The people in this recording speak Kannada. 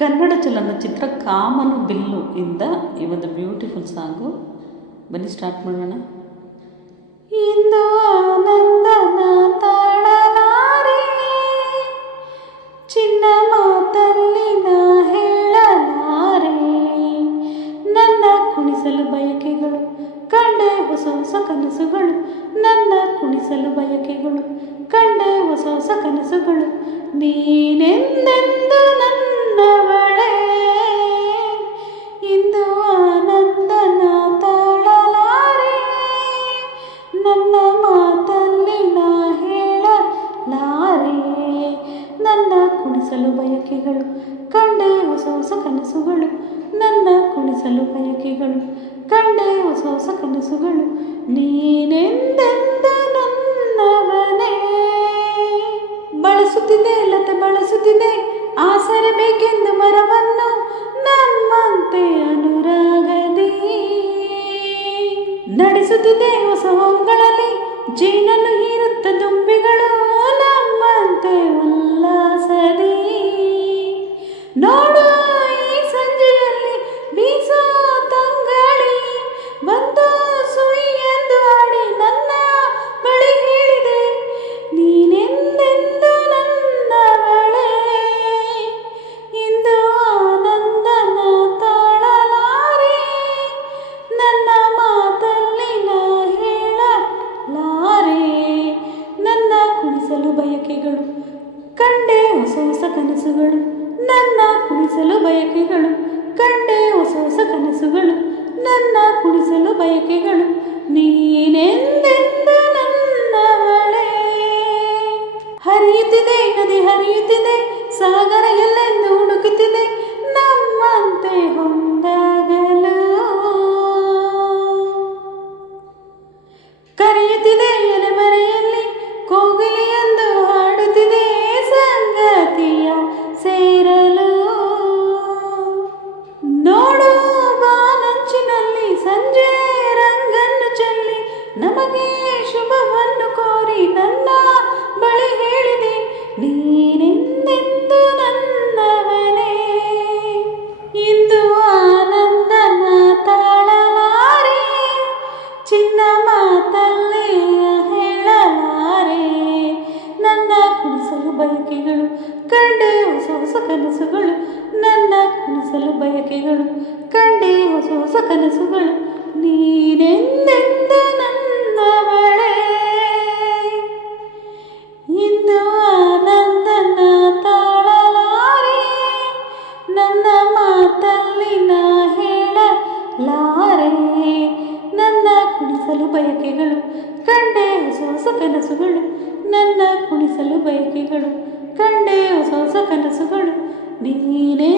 ಕನ್ನಡ ಚಲನಚಿತ್ರ ಕಾಮನು ಬಿಲ್ಲು ಇಂದ ಈ ಒಂದು ಬ್ಯೂಟಿಫುಲ್ ಸಾಂಗು. ಬನ್ನಿ ಸ್ಟಾರ್ಟ್ ಮಾಡೋಣ. ಇಂದು ಆನಂದನ ತಾಳಲಾರೆ, ಚಿನ್ನ ಮಾತಲ್ಲಿ ನಾ ಹೇಳಲಾರೆ, ನನ್ನ ಕುಣಿಸಲು ಬಯಕೆಗಳು ಕಂಡೆ ಹೊಸ ಹೊಸ ಕನಸುಗಳು, ನನ್ನ ಕುಣಿಸಲು ಬಯಕೆಗಳು ಕಂಡೆ ಹೊಸ ಹೊಸ ಕನಸುಗಳು, ನೀನೆಂದೆಂದು ನನ್ನವಳೇ, ಇಂದು ಆನಂದನ ತಾಳಲಾರೆ, ನನ್ನ ಮಾತಲ್ಲಿ ನಾ ಹೇಳಲಾರೆ, ನನ್ನ ಕುಣಿಸಲು ಬಯಕೆಗಳು ಕಂಡೆ ಹೊಸ ಹೊಸ ಕನಸುಗಳು, ನನ್ನ ಕುಣಿಸಲು ಬಯಕೆಗಳು ಕಂಡೆ ಹೊಸ ಹೊಸ ಕನಸುಗಳು, ನೀನೆಂದೆಂದು ನನ್ನವನೇ. ಬಳಸುತ್ತಿದೆ ಲತೆ ಬಳಸುತ್ತಿದೆ ಆಸರೆ ಬೇಕೆಂದು ಮರವನ್ನು, ನಮ್ಮಂತೆ ಅನುರಾಗದಿ ನಡೆಸುತ್ತಿದೆ ಹೊಸ ಹೂಗಳಲ್ಲಿ ಜೇನನ್ನು ಹೀರುತ್ತ ದುಂಬಿಗಳು, ನಮ್ಮಂತೆ ಉಲ್ಲಾಸದಿ ನೋಡು ಈ ಸಂಜೆಯಲ್ಲಿ ಬೀಸೋ ತಂಗಾಳಿ, ಬಂದು ಸುಯಿ ಎಂದು ಆಡಿ ನನ್ನ ಬಳಿ ಹೇಳಿದೆ, ನೀನೆಂದೆಂದು ನನ್ನವಳೇ, ಇಂದು ಆನಂದನ ತಾಳಲಾರೆ, ನನ್ನ ಮಾತಲ್ಲಿ ನಾ ಹೇಳಲಾರೆ, ನನ್ನ ಕುಣಿಸಲು ಬಯಕೆಗಳು ಕಂಡೆ ಹೊಸ ಹೊಸ ಕನಸುಗಳು, ನನ್ನ ಕುಣಿಸಲು ಬಯಕೆಗಳು ಕಂಡೆ ಹೊಸ ಹೊಸ ಕನಸುಗಳು, ನನ್ನ ಕುಣಿಸಲು ಬಯಕೆಗಳು, ನೀನೆಂದೆಂದು ನನ್ನವಳೇ. ಹರಿಯುತ್ತಿದೆ ನದಿ ಹರಿಯುತ್ತಿದೆ ಸಾಗರ ಎಲ್ಲೆಂದು ಹುಡುಕುತ್ತಿದೆ, ನಮ್ಮಂತೆ ಹೊಂದಾಗಲು ಕರೆಯುತ್ತಿದೆ ಎಲೆಮರೆಯಲ್ಲಿ ಕೋಗಿಲೆಯೆಂದು ಹಾಡುತ್ತಿದೆ, ಸಂಗತಿಯ ಸೇರಲು ನೋಡು ಬಾನಂಚಿನಲ್ಲಿ ಸಂಜೆ ರಂಗನ್ನು ಚೆಲ್ಲಿ, ನಮಗೆ ಶುಭವನ್ನು ಕೋರಿ ನನ್ನ ಬಳಿ ಹೇಳಿದೆ, ನೀನೆಂದೆಂದು ನನ್ನವನೇ, ಇಂದು ಆನಂದನ ತಾಳಲಾರೆ, ಚಿನ್ನ ಮಾತಲ್ಲಿ ಹೇಳಲಾರೆ, ನನ್ನ ಕುಣಿಸಲು ಬಯಕೆಗಳು ಕಂಡೆ ಹೊಸ ಹೊಸ ಕನಸುಗಳು, ನನ್ನ ಕುಣಿಸಲು ಬಯಕೆಗಳು ಕಂಡೆ ಹೊಸ ಹೊಸ ಕನಸುಗಳು, ನೀನೆಂದೆಂದು ನನ್ನವಳೇ, ಇಂದು ಆನಂದನ ತಾಳಲಾರೆ, ನನ್ನ ಮಾತಲ್ಲಿ ನಾ ಹೇಳಲಾರೆ, ನನ್ನ ಕುಣಿಸಲು ಬಯಕೆಗಳು ಕಂಡೆ ಹೊಸ ಹೊಸ ಕನಸುಗಳು, ನನ್ನ ಕುಣಿಸಲು ಬಯಕೆಗಳು ಕಂಡೆ ಹೊಸ ಹೊಸ ಕನಸುಗಳು, ನೀನೇ